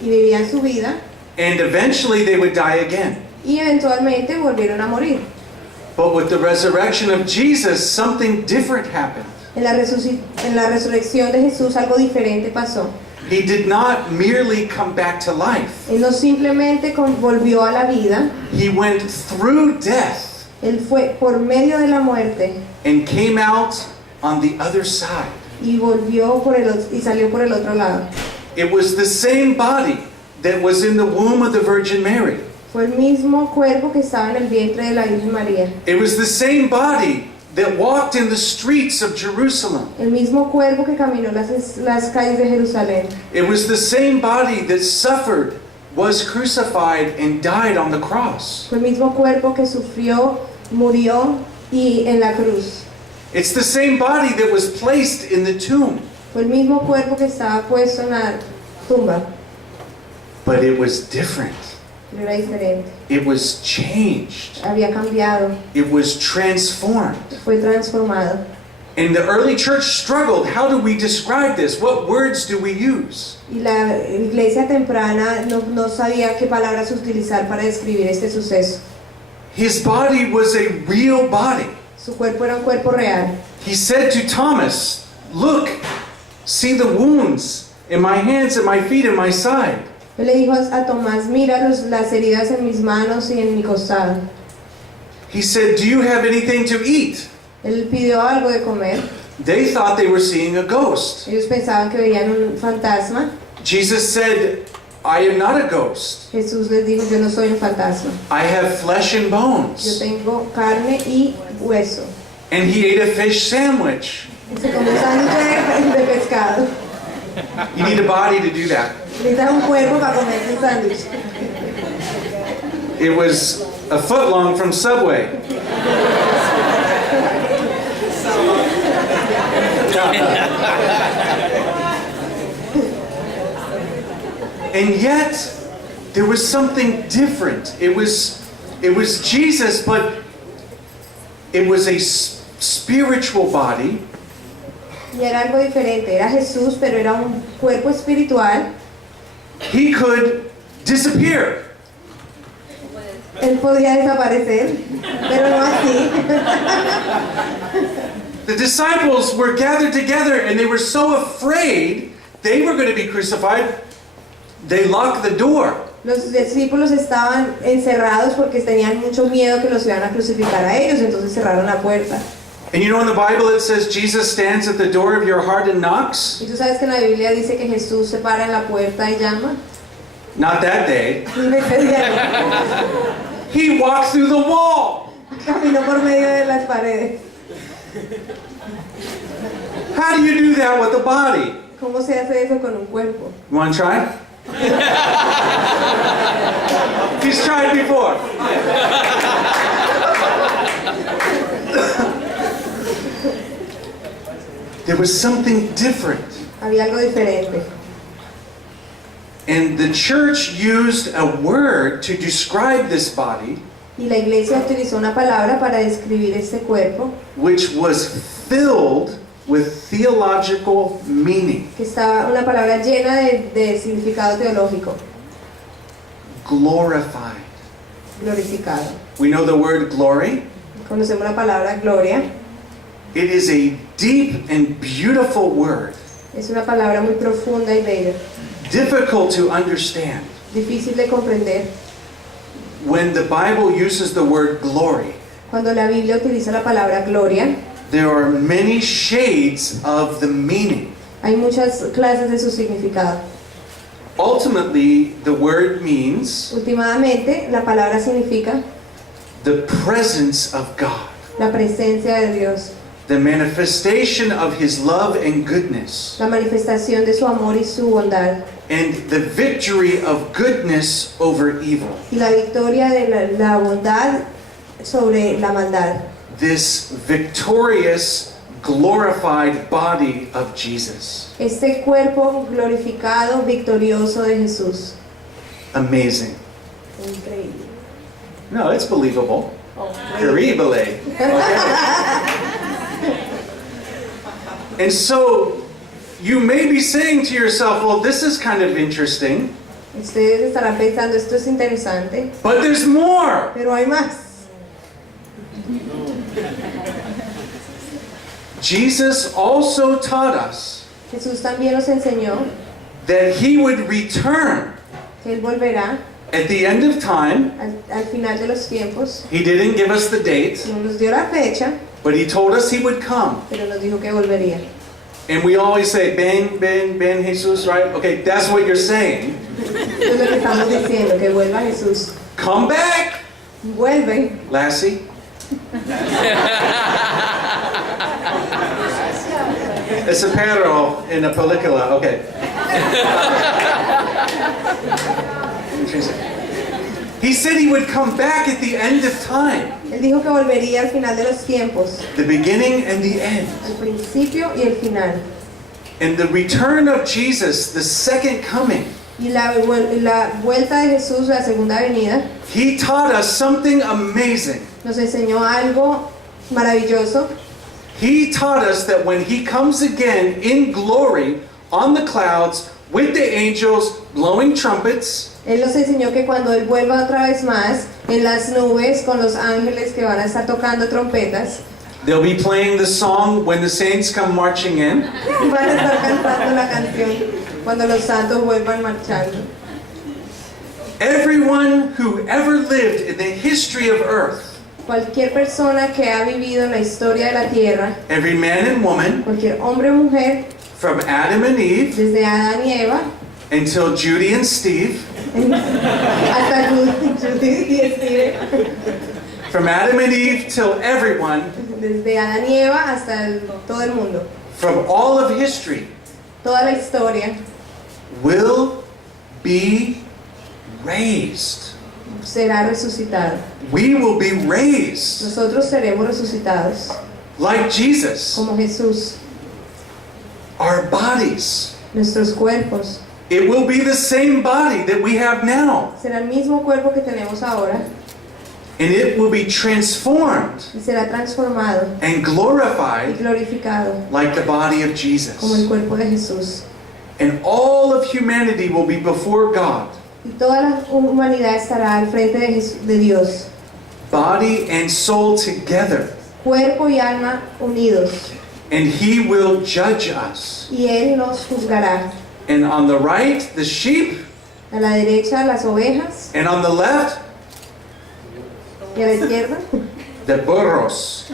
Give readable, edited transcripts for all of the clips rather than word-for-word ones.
y vivían su vida. And eventually they would die again. Y eventualmente volvieron a morir. But with the resurrection of Jesus, something different happened. En la resurrección de Jesús algo diferente pasó. He did not merely come back to life. Él no simplemente volvió a la vida. He went through death. Él fue por medio de la muerte. And came out on the other side. Y salió por el otro lado. It was the same body that was in the womb of the Virgin Mary. Fue el mismo cuerpo que estaba en el vientre de la Virgen María. It was the same body that walked in the streets of Jerusalem. El mismo cuerpo que caminó las calles de Jerusalén. It was the same body that suffered, was crucified, and died on the cross. Fue el mismo cuerpo que sufrió, murió y en la cruz. It's the same body that was placed in the tomb. Fue el mismo cuerpo que estaba puesto en la tumba. But it was different. Pero era diferente. It was changed. Había cambiado. It was transformed. Fue transformado. And the early church struggled. How do we describe this? What words do we use? Y la iglesia temprana no sabía qué palabras utilizar para describir este suceso. His body was a real body. Su cuerpo era un cuerpo real. He said to Thomas, "Look, see the wounds in my hands and my feet and my side." Él le dijo a Tomás, mira las heridas en mis manos y en mi costado. He said, "Do you have anything to eat?" Él pidió algo de comer. They thought they were seeing a ghost. Ellos pensaban que veían un fantasma. Jesus said, "I am not a ghost. Jesús les dijo, yo no soy un fantasma. I have flesh and Yo bones." tengo carne y hueso. And he ate a fish sandwich. Se comió un sándwich de pescado. You need a body to do that. Necesitas un cuerpo para comer un sándwich. It was a foot long from Subway. And yet, there was something different. It was Jesus, but it was a spiritual body. Y era algo diferente. Era Jesús, pero era un cuerpo espiritual. He could disappear. Él podía desaparecer, pero no así. The disciples were gathered together and they were so afraid they were going to be crucified, they locked the door. Los discípulos estaban encerrados porque tenían mucho miedo que los iban a crucificar a ellos, entonces cerraron la puerta. And you know in the Bible it says Jesus stands at the door of your heart and knocks? ¿Y tú sabes que en la Biblia dice que Jesús se para en la puerta y llama? Not that day. He walked through the wall. Caminó por medio de las paredes. How do you do that with a body? ¿Cómo se hace eso con un cuerpo? You want to try? He's tried before. There was something different. Había algo diferente. And the church used a word to describe this body, Y la iglesia utilizó una palabra para describir este cuerpo, which was filled with theological meaning. que estaba una palabra llena de significado teológico, Glorified. glorificado. We know the word glory. Conocemos la palabra gloria. It is a deep and beautiful word, Es una palabra muy profunda y bella, difficult to understand. difícil de comprender. When the Bible uses the word glory, Cuando la Biblia utiliza la palabra gloria, there are many shades of the meaning. hay muchas clases de su significado. Ultimately, the word means Últimamente, la palabra significa the presence of God, la presencia de Dios, the manifestation of His love and goodness, la manifestación de su amor y su bondad, and the victory of goodness over evil. y la victoria de la bondad sobre la maldad. This victorious, glorified body of Jesus. Este cuerpo glorificado, victorioso de Jesús. Amazing. Increíble. No, it's believable. Terrible. And so, you may be saying to yourself, well, this is kind of interesting. Ustedes estarán pensando, esto es interesante, But there's more. pero hay más. Jesus also taught us Jesús también nos enseñó that he would return que Él volverá at the end of time. al final de los tiempos. He didn't give us the date, No nos dio la fecha, but he told us he would come. pero nos dijo que volvería. And we always say, Ben, Jesus, right? Okay, that's what you're saying. Eso es lo que estamos diciendo, que vuelva Jesús. Come back, Vuelve. Lassie. Es a perro en la película, okay. He said he would come back at the end of time, Él dijo que volvería al final de los tiempos, the beginning and the end. al principio y el final. And the return of Jesus, the second coming, Y la vuelta de Jesús, la segunda venida, he taught us something amazing. nos enseñó algo maravilloso. He taught us that when he comes again in glory on the clouds with the angels blowing trumpets, Él nos enseñó que cuando Él vuelva otra vez más en las nubes con los ángeles que van a estar tocando trompetas, they'll be playing the song when the saints come marching in. van a estar cantando la canción cuando los santos vuelvan marchando. Everyone who ever lived in the history of earth, Cualquier persona que ha vivido en la historia de la tierra, every man and woman, cualquier hombre o mujer, from Adam and Eve desde Adán y Eva until Judy and Steve, hasta Judith y Steve, from Adam and Eve till everyone, desde Adán y Eva hasta todo el mundo, from all of history, toda la historia will be raised. será resucitado. We will be raised Nosotros seremos resucitados like Jesus. como Jesús. Our bodies. Nuestros cuerpos It will be the same body that we have now. será el mismo cuerpo que tenemos ahora And it will be transformed y será transformado and y glorified glorificado like the body of como el Jesus. cuerpo de Jesús. And all of humanity will be before God, Y toda la humanidad estará al frente de Dios, body and soul together. cuerpo y alma unidos, And he will judge us. y Él nos juzgará. And on the right, the sheep, A la derecha las ovejas and on the left, y a la izquierda the burros.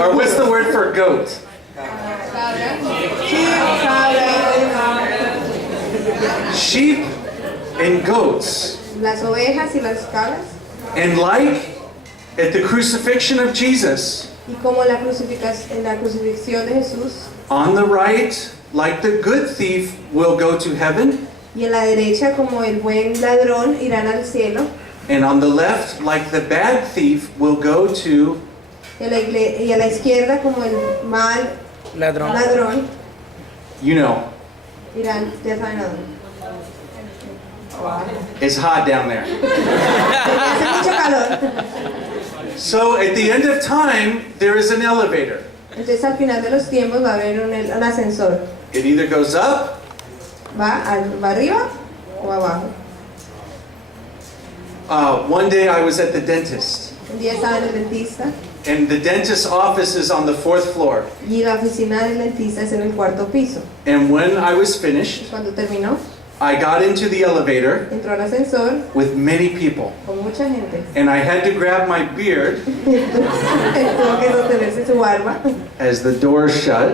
Or what's the word for goat? Sheep and goats. las ovejas y las cabras. And like at the crucifixion of Jesus, Y como en la crucifixión de Jesús, on the right, like the good thief, will go to heaven. y en la derecha como el buen ladrón irán al cielo, And on the left, like the bad thief, will go to, y a la izquierda como el mal ladrón you know, irán, ya saben a dónde. it's hot down there. Hace mucho calor. So at the end of time, there is an elevator. Entonces al final de los tiempos va a haber un ascensor. It either goes up Va arriba o abajo. One day I was at the dentist, Un día estaba en el dentista and the dentist's office is on the 4th floor. y la oficina del dentista es en el cuarto piso. And when I was finished, Cuando terminó, I got into the elevator entró al ascensor with many people. con mucha gente. And I had to grab my beard Tuvo que sostenerse su barba. as the door shut.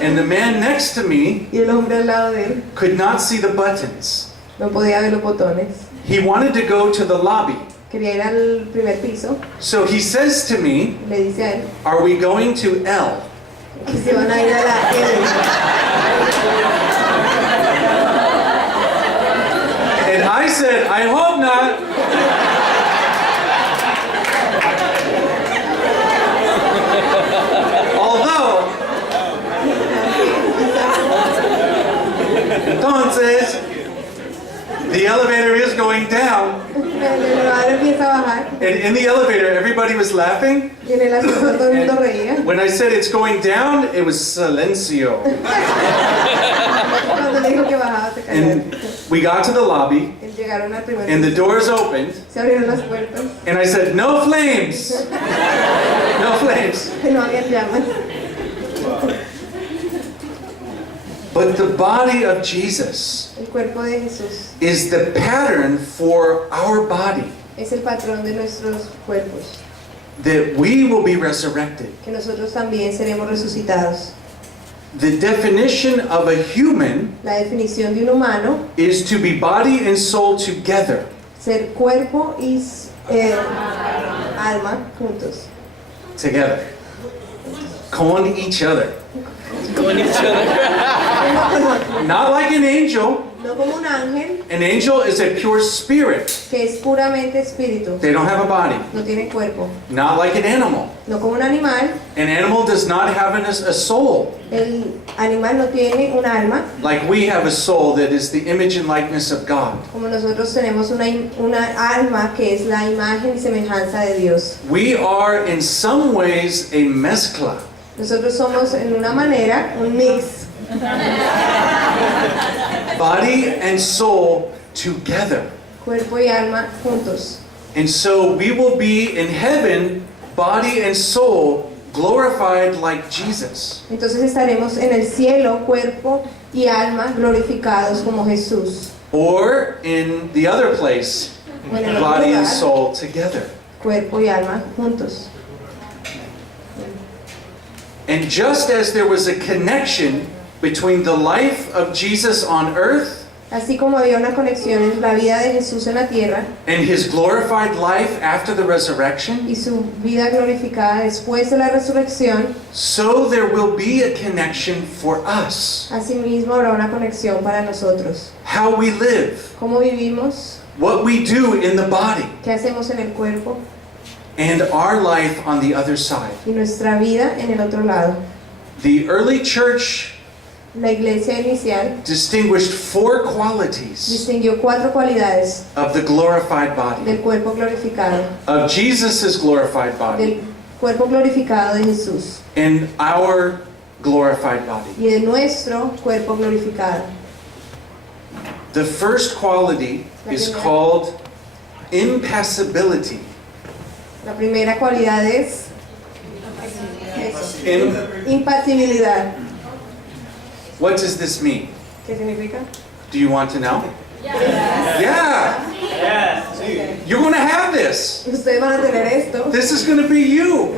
And the man next to me Y el hombre al lado de él could not see the buttons. no podía ver los botones. He wanted to go to the lobby. Quería ir al primer piso. So he says to me, Le dice a él "Are we going to L?" que se van a ir a la And I said, "I hope not." Although, entonces, the elevator is going down. El elevador empieza a bajar. And in the elevator, everybody was laughing. Y en el ascensor todo el mundo reía. When I said it's going down, it was silencio. Cuando le dijo que bajaba, se callaron. And we got to the lobby, Llegaron al primer and the piso. doors opened, Se abrieron las puertas. and I said, no flames! No flames. Que no había llamas. But the body of Jesus El cuerpo de Jesús is the pattern for our body, es el patrón de nuestros cuerpos. that we will be resurrected. Que nosotros también seremos resucitados. The definition of a human La definición de un humano, is to be body and soul together. ser cuerpo y alma juntos. Together. Con each other. Con each other. Not like an angel. No como un ángel An angel is a pure spirit. que es puramente espíritu. They don't have a body. No tiene cuerpo. Not like an animal. No como un animal. An animal does not have a soul. El animal no tiene un alma. Like we have a soul that is the image and likeness of God. Como nosotros tenemos una alma que es la imagen y semejanza de Dios. We are in some ways a mezcla. Nosotros somos en una manera un mix. Body and soul together. Cuerpo y alma juntos. And so we will be in heaven, body and soul, glorified like Jesus. Entonces estaremos en el cielo, cuerpo y alma glorificados como Jesús. Or in the other place, O en el otro body and lugar, soul together. cuerpo y alma juntos. And just as there was a connection between the life of Jesus on earth Así como había una conexión en la vida de Jesús en la tierra and his glorified life after the resurrection, y su vida glorificada después de la resurrección, so there will be a connection for us. asimismo habrá una conexión para nosotros. How we live, ¿Cómo vivimos? what we do in the body, ¿Qué hacemos en el cuerpo? and our life on the other side. Y nuestra vida en el otro lado. The early church La iglesia inicial distinguished 4 qualities distinguió 4 cualidades of the glorified body, del cuerpo glorificado, of Jesus' glorified body, del cuerpo glorificado de Jesús and our glorified body. y de nuestro cuerpo glorificado. The first quality is called impassibility. La primera cualidad es impasibilidad. What does this mean? ¿Qué significa? Do you want to know? Yeah. You're going to have this. Ustedes van a tener esto. This is going to be you.